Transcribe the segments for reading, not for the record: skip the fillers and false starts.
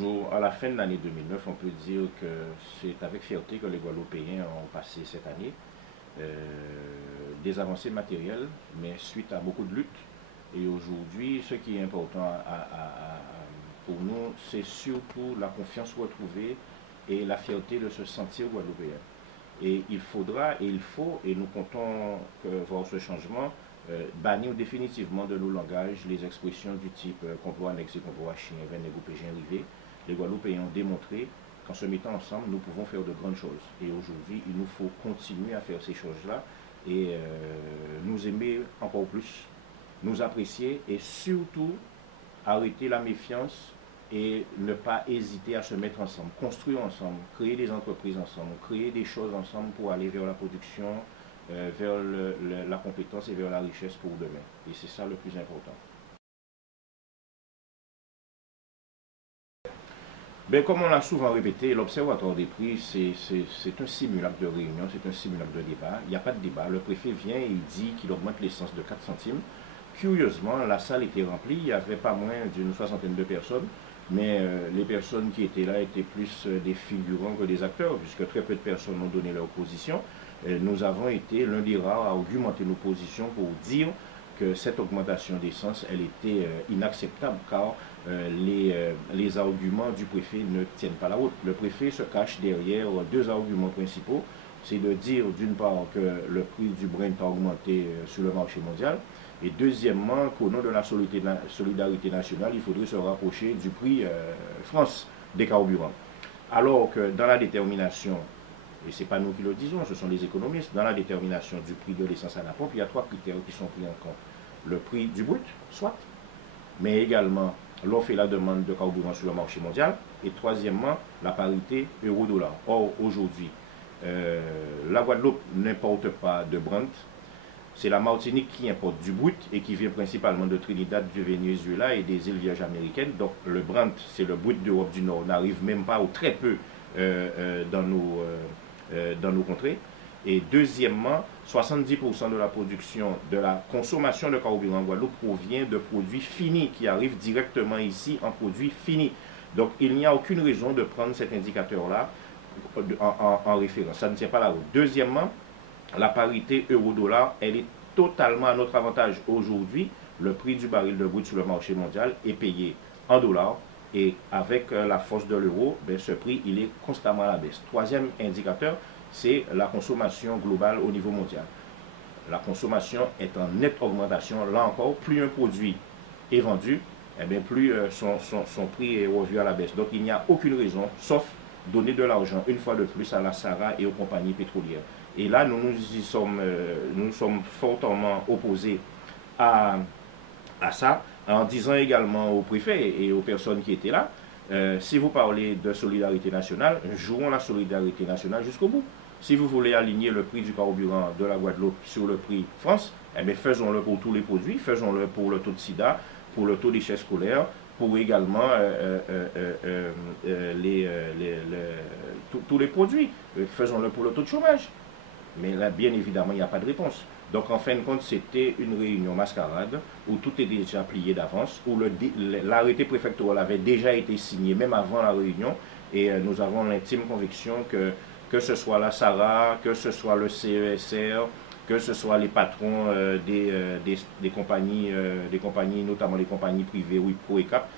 jour, à la fin de l'année 2009, on peut dire que c'est avec fierté que les Guadeloupéens ont passé cette année des avancées matérielles, mais suite à beaucoup de luttes. Et aujourd'hui, ce qui est important pour nous, c'est surtout la confiance retrouvée et la fierté de se sentir Guadeloupéen. Et il faudra, et il faut, et nous comptons voir ce changement, bannir définitivement de nos langages les expressions du type complot annexé, complot chien, négopégien rivé. Les Guadeloupéens ont démontré qu'en se mettant ensemble, nous pouvons faire de grandes choses. Et aujourd'hui, il nous faut continuer à faire ces choses-là et nous aimer encore plus, nous apprécier et surtout arrêter la méfiance et ne pas hésiter à se mettre ensemble, construire ensemble, créer des entreprises ensemble, créer des choses ensemble pour aller vers la production, vers la compétence et vers la richesse pour demain. Et c'est ça le plus important. Ben, comme on l'a souvent répété, l'Observatoire des prix, c'est un simulacre de réunion, c'est un simulacre de débat. Il n'y a pas de débat. Le préfet vient et il dit qu'il augmente l'essence de 4 centimes. Curieusement, la salle était remplie, il n'y avait pas moins d'une soixantaine de personnes, mais les personnes qui étaient là étaient plus des figurants que des acteurs, puisque très peu de personnes ont donné leur position. Nous avons été l'un des rares à augmenter nos positions pour dire que cette augmentation d'essence, elle était inacceptable, car les arguments du préfet ne tiennent pas la route. Le préfet se cache derrière deux arguments principaux. C'est de dire d'une part que le prix du Brent a augmenté sur le marché mondial, et deuxièmement qu'au nom de la solidarité nationale, il faudrait se rapprocher du prix France des carburants. Alors que dans la détermination, et ce n'est pas nous qui le disons, ce sont les économistes, dans la détermination du prix de l'essence à la pompe, il y a trois critères qui sont pris en compte. Le prix du brut, soit, mais également l'offre et la demande de carburant sur le marché mondial, et troisièmement, la parité euro-dollar. Or, aujourd'hui, la Guadeloupe n'importe pas de Brent, c'est la Martinique qui importe du brut et qui vient principalement de Trinidad, du Venezuela et des îles Vierges américaines. Donc le Brent, c'est le brut d'Europe du Nord, n'arrive même pas ou très peu dans nos contrées. Et deuxièmement, 70% de la production, de la consommation de carburant en Guadeloupe provient de produits finis qui arrivent directement ici en produits finis. Donc il n'y a aucune raison de prendre cet indicateur-là en référence. Ça ne tient pas la route. Deuxièmement, la parité euro-dollar, elle est totalement à notre avantage. Aujourd'hui, le prix du baril de brut sur le marché mondial est payé en dollars et avec la force de l'euro, ben, ce prix il est constamment à la baisse. Troisième indicateur, c'est la consommation globale au niveau mondial. La consommation est en nette augmentation. Là encore, plus un produit est vendu, eh bien, plus son prix est revu à la baisse. Donc il n'y a aucune raison, sauf donner de l'argent une fois de plus à la SARA et aux compagnies pétrolières. Et là, nous sommes fortement opposés à ça, en disant également au préfet et aux personnes qui étaient là, si vous parlez de solidarité nationale, jouons la solidarité nationale jusqu'au bout. Si vous voulez aligner le prix du carburant de la Guadeloupe sur le prix France, eh bien faisons-le pour tous les produits, faisons-le pour le taux de sida, pour le taux d'échec scolaire, pour également tous les produits. Faisons-le pour le taux de chômage. Mais là, bien évidemment, il n'y a pas de réponse. Donc, en fin de compte, c'était une réunion mascarade où tout est déjà plié d'avance, où l'arrêté préfectoral avait déjà été signé, même avant la réunion. Et nous avons l'intime conviction que ce soit la SARA, que ce soit le CESR, que ce soit les patrons des compagnies, notamment les compagnies privées, WIPRO et CAP,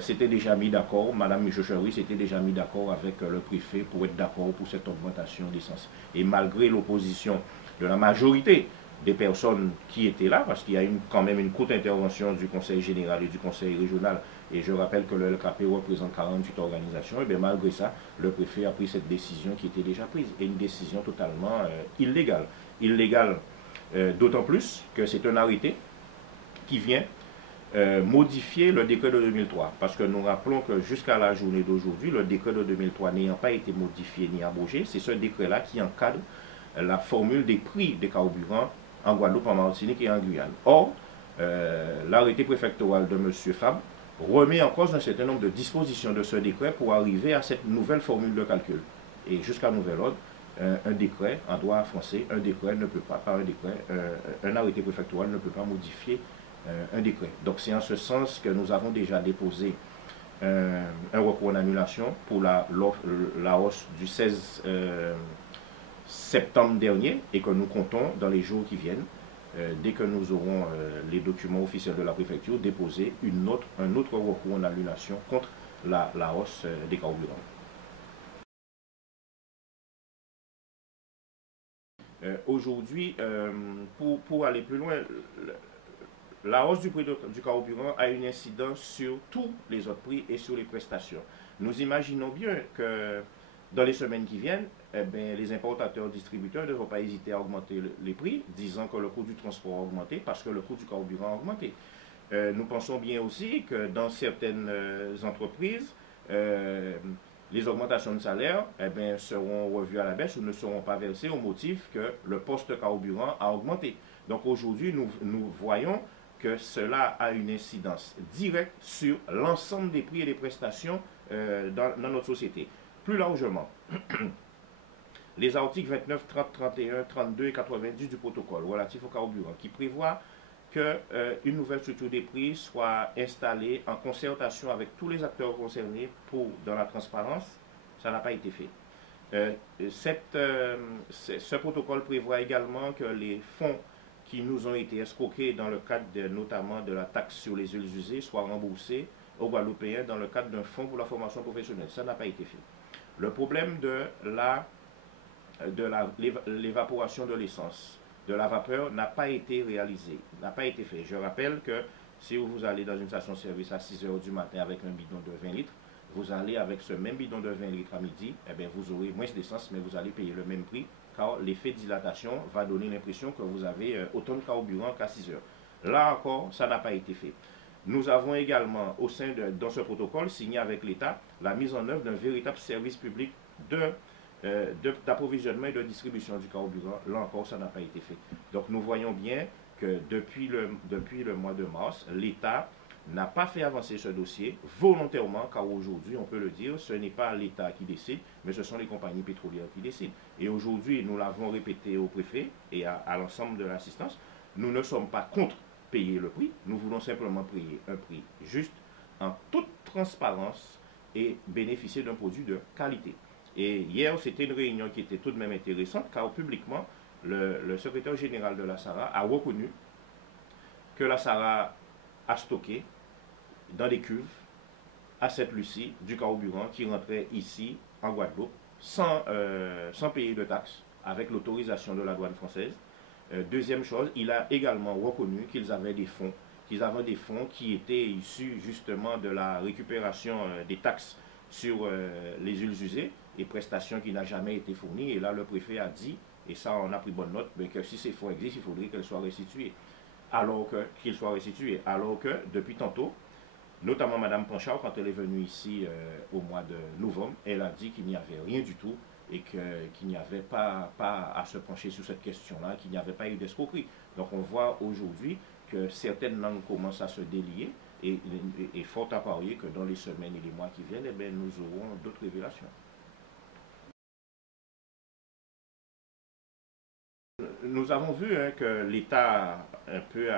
s'étaient déjà mis d'accord, Mme Michochery s'était déjà mis d'accord avec le préfet pour être d'accord pour cette augmentation d'essence. Et malgré l'opposition de la majorité des personnes qui étaient là, parce qu'il y a quand même une courte intervention du Conseil général et du Conseil régional, et je rappelle que le LKP représente 48 organisations, et bien malgré ça, le préfet a pris cette décision qui était déjà prise, et une décision totalement illégale. Illégale d'autant plus que c'est un arrêté qui vient modifier le décret de 2003. Parce que nous rappelons que jusqu'à la journée d'aujourd'hui, le décret de 2003 n'ayant pas été modifié ni abrogé, c'est ce décret-là qui encadre la formule des prix des carburants en Guadeloupe, en Martinique et en Guyane. Or, l'arrêté préfectoral de M. Fabre remet en cause un certain nombre de dispositions de ce décret pour arriver à cette nouvelle formule de calcul. Et jusqu'à nouvel ordre, un décret, en droit français, un décret ne peut pas, par un décret, un arrêté préfectoral ne peut pas modifier un décret. Donc c'est en ce sens que nous avons déjà déposé un recours en annulation pour la hausse du 16 septembre dernier et que nous comptons dans les jours qui viennent, dès que nous aurons les documents officiels de la préfecture, déposer un autre recours en annulation contre la hausse des carburants. Aujourd'hui, pour aller plus loin, la hausse du prix du carburant a une incidence sur tous les autres prix et sur les prestations. Nous imaginons bien que dans les semaines qui viennent, les importateurs distributeurs ne vont pas hésiter à augmenter les prix, disant que le coût du transport a augmenté parce que le coût du carburant a augmenté. Nous pensons bien aussi que dans certaines entreprises, les augmentations de salaire seront revues à la baisse ou ne seront pas versées au motif que le poste carburant a augmenté. Donc aujourd'hui, nous voyons que cela a une incidence directe sur l'ensemble des prix et des prestations dans notre société. Plus largement, les articles 29, 30, 31, 32 et 90 du protocole relatif au carburant qui prévoient qu'une nouvelle structure des prix soit installée en concertation avec tous les acteurs concernés dans la transparence, ça n'a pas été fait. Ce protocole prévoit également que les fonds qui nous ont été escroqués dans le cadre notamment de la taxe sur les huiles usées soient remboursés aux Guadeloupéens dans le cadre d'un fonds pour la formation professionnelle. Ça n'a pas été fait. Le problème de l'évaporation de l'essence, de la vapeur, n'a pas été réalisé, n'a pas été fait. Je rappelle que si vous allez dans une station-service à 6 h du matin avec un bidon de 20 litres, vous allez avec ce même bidon de 20 litres à midi, vous aurez moins d'essence, mais vous allez payer le même prix, car l'effet de dilatation va donner l'impression que vous avez autant de carburant qu'à 6 h. Là encore, ça n'a pas été fait. Nous avons également, dans ce protocole, signé avec l'État, la mise en œuvre d'un véritable service public d'approvisionnement et de distribution du carburant. Là encore, ça n'a pas été fait. Donc nous voyons bien que depuis le mois de mars, l'État n'a pas fait avancer ce dossier volontairement, car aujourd'hui, on peut le dire, ce n'est pas l'État qui décide, mais ce sont les compagnies pétrolières qui décident. Et aujourd'hui, nous l'avons répété au préfet et à l'ensemble de l'assistance, nous ne sommes pas contre payer le prix, nous voulons simplement payer un prix juste, en toute transparence et bénéficier d'un produit de qualité. Et hier, c'était une réunion qui était tout de même intéressante, car publiquement, le secrétaire général de la SARA a reconnu que la SARA a stocké dans des cuves à Sainte-Lucie du carburant qui rentrait ici en Guadeloupe sans payer de taxes, avec l'autorisation de la douane française. Deuxième chose, il a également reconnu qu'ils avaient des fonds qui étaient issus justement de la récupération des taxes sur les huiles usées et prestations qui n'ont jamais été fournies. Et là, le préfet a dit, et ça on a pris bonne note, mais que si ces fonds existent, il faudrait qu'elles soient restituées. Alors que depuis tantôt, notamment Mme Panchard, quand elle est venue ici au mois de novembre, elle a dit qu'il n'y avait rien du tout et qu'il n'y avait pas à se pencher sur cette question-là, qu'il n'y avait pas eu d'escroquerie. Donc on voit aujourd'hui que certaines langues commencent à se délier et fort à parier que dans les semaines et les mois qui viennent, nous aurons d'autres révélations. Nous avons vu que l'État, un peu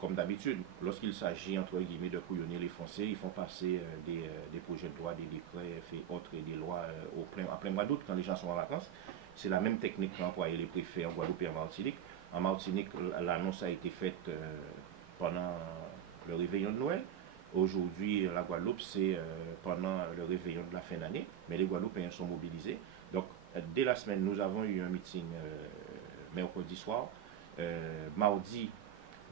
comme d'habitude, lorsqu'il s'agit entre guillemets de couillonner les Français, ils font passer des projets de loi, des décrets et autres et des lois en plein mois d'août quand les gens sont en vacances. C'est la même technique qu'ont employé les préfets en Guadeloupe et en Martinique. En Martinique, l'annonce a été faite pendant le réveillon de Noël. Aujourd'hui, la Guadeloupe, c'est pendant le réveillon de la fin d'année, mais les Guadeloupéens sont mobilisés. Donc, dès la semaine, nous avons eu un meeting mercredi soir. Mardi,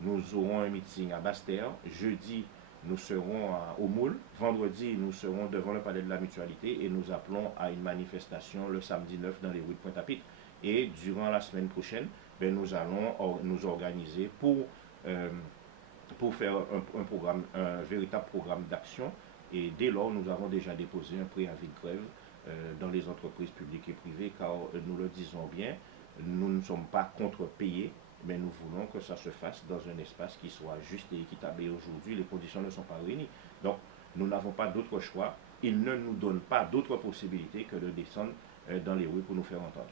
nous aurons un meeting à Basse-Terre. Jeudi, nous serons au Moule. Vendredi, nous serons devant le palais de la Mutualité et nous appelons à une manifestation le samedi 9 dans les rues de Pointe-à-Pitre. Et durant la semaine prochaine, nous allons nous organiser pour faire un véritable programme d'action. Et dès lors, nous avons déjà déposé un préavis de grève dans les entreprises publiques et privées, car nous le disons bien, nous ne sommes pas contre-payés, mais nous voulons que ça se fasse dans un espace qui soit juste et équitable. Et aujourd'hui, les conditions ne sont pas réunies. Donc, nous n'avons pas d'autre choix. Ils ne nous donnent pas d'autre possibilité que de descendre dans les rues pour nous faire entendre.